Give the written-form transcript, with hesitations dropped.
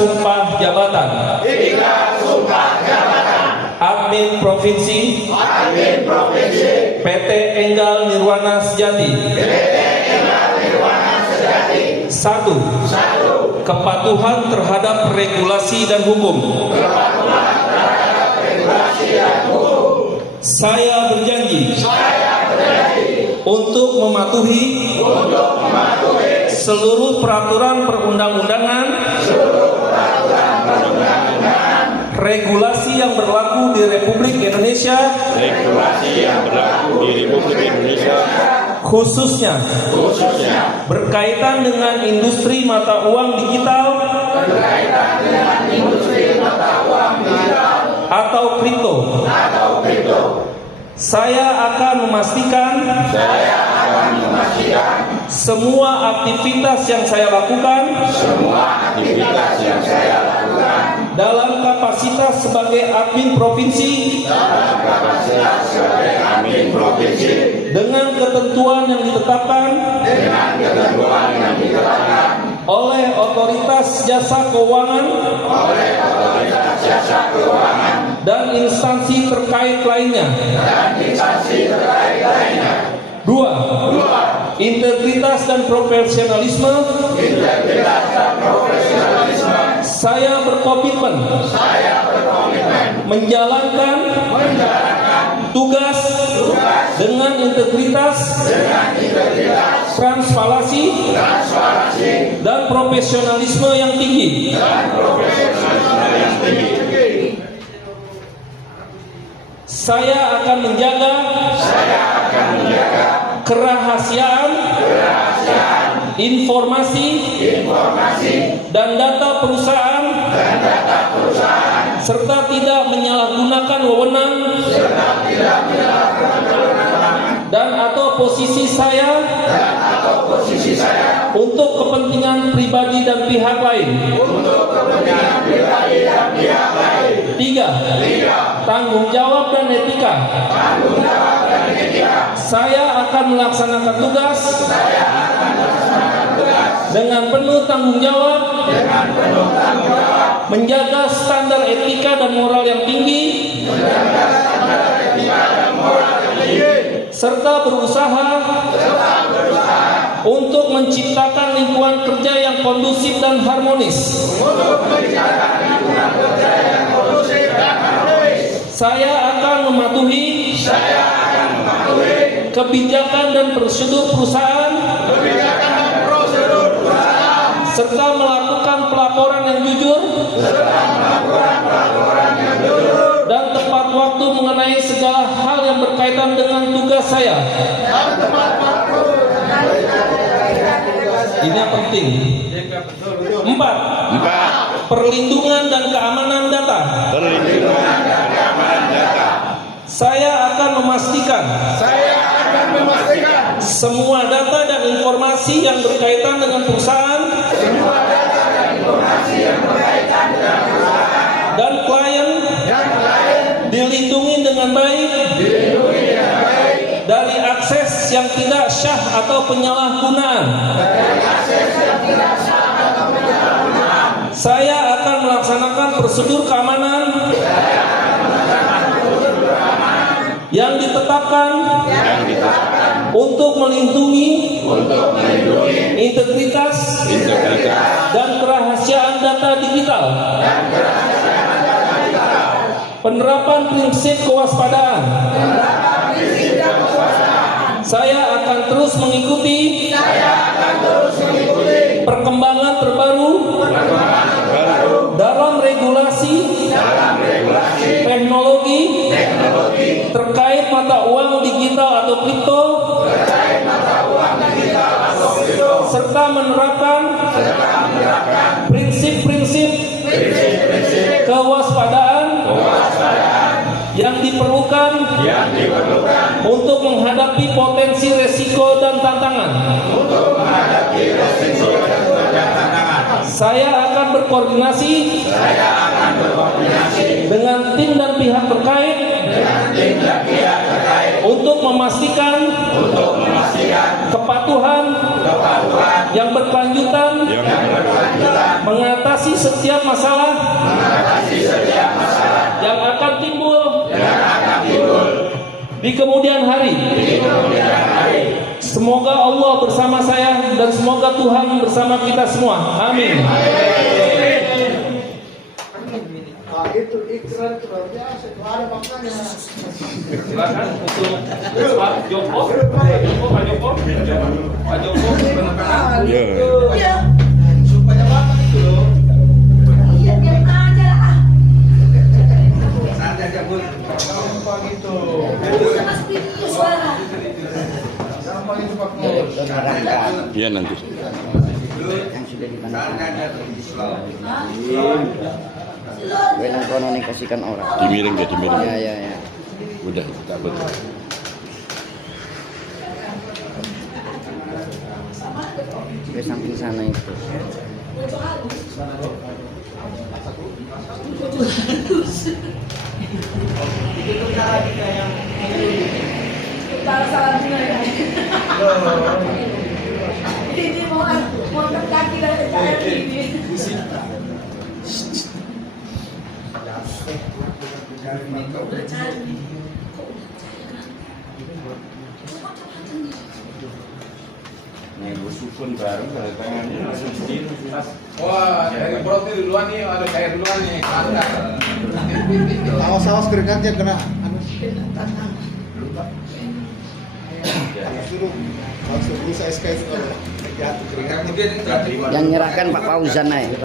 sumpah jabatan. Admin Provinsi PT Enggal Nirwana Sejati. 1. Kepatuhan terhadap regulasi dan hukum. Saya berjanji untuk mematuhi seluruh peraturan perundang-undangan, regulasi yang berlaku di Republik Indonesia, khususnya berkaitan dengan industri mata uang digital atau kripto. Saya akan memastikan semua aktivitas yang saya lakukan dalam kapasitas sebagai admin provinsi dengan ketentuan yang ditetapkan oleh otoritas jasa keuangan dan instansi terkait lainnya. 2. Integritas dan profesionalisme. Saya berkomitmen menjalankan tugas dengan integritas, transparansi, dan profesionalisme yang tinggi. Saya akan menjaga kerahasiaan informasi dan data perusahaan serta tidak menyalahgunakan wewenang dan atau posisi saya untuk kepentingan pribadi dan pihak lain. 3. Tanggung jawab dan etika. Saya akan melaksanakan tugas dengan penuh tanggung jawab, menjaga standar etika dan moral yang tinggi, serta berusaha untuk menciptakan lingkungan kerja yang kondusif dan harmonis. Saya akan mematuhi kebijakan dan prosedur perusahaan serta melakukan pelaporan yang jujur dan tepat waktu mengenai segala hal yang berkaitan dengan tugas saya. Ini yang penting. 4. Perlindungan dan keamanan data. Saya akan memastikan semua data dan informasi yang berkaitan dengan perusahaan dan klien dilindungi dengan baik dari akses yang tidak syah atau penyalahgunaan. Saya akan melaksanakan prosedur keamanan yang ditetapkan untuk melindungi integritas dan kerahasiaan data digital. Penerapan prinsip kewaspadaan. Saya akan terus mengikuti perkembangan terbaru dalam regulasi teknologi terkait mata uang digital atau kripto, serta menerapkan prinsip-prinsip kewaspadaan yang diperlukan untuk menghadapi potensi resiko dan tantangan. Saya akan berkoordinasi dengan tim dan pihak terkait untuk memastikan kepatuhan yang berkelanjutan mengatasi setiap masalah yang akan timbul di kemudian hari. Semoga Allah bersama saya dan semoga Tuhan bersama kita semua. Amin. Itu ikrar luar biasa, itu ada maknanya. Silakan untuk Pak Joko. Pak Joko. Iya. Supaya bapak itu loh. Iya, diam aja lah. Santai aja bun. Gampang gitu. Bisa masuk video suara. Gampang itu Pak. Iya nanti. Yang sudah ditandakan. Hah? Gue nang kono nih kasihkan orang. Dimiring ya, dimiring. Ya. Udah itu tak betul. Gue samping sana itu. Itu cara kita yang Salah ya. Ini mau kaki dari KR ini. Udah cari nih. Kok udah cari kan? Nih gue susun bareng dari tangannya langsung sendiri. Wah, dari berarti duluan nih, ada kayak duluan nih, angkat. awas keringatnya kena langsung bisa SKS jatuh keringat. Yang nyerahkan Pak Fauzan aja.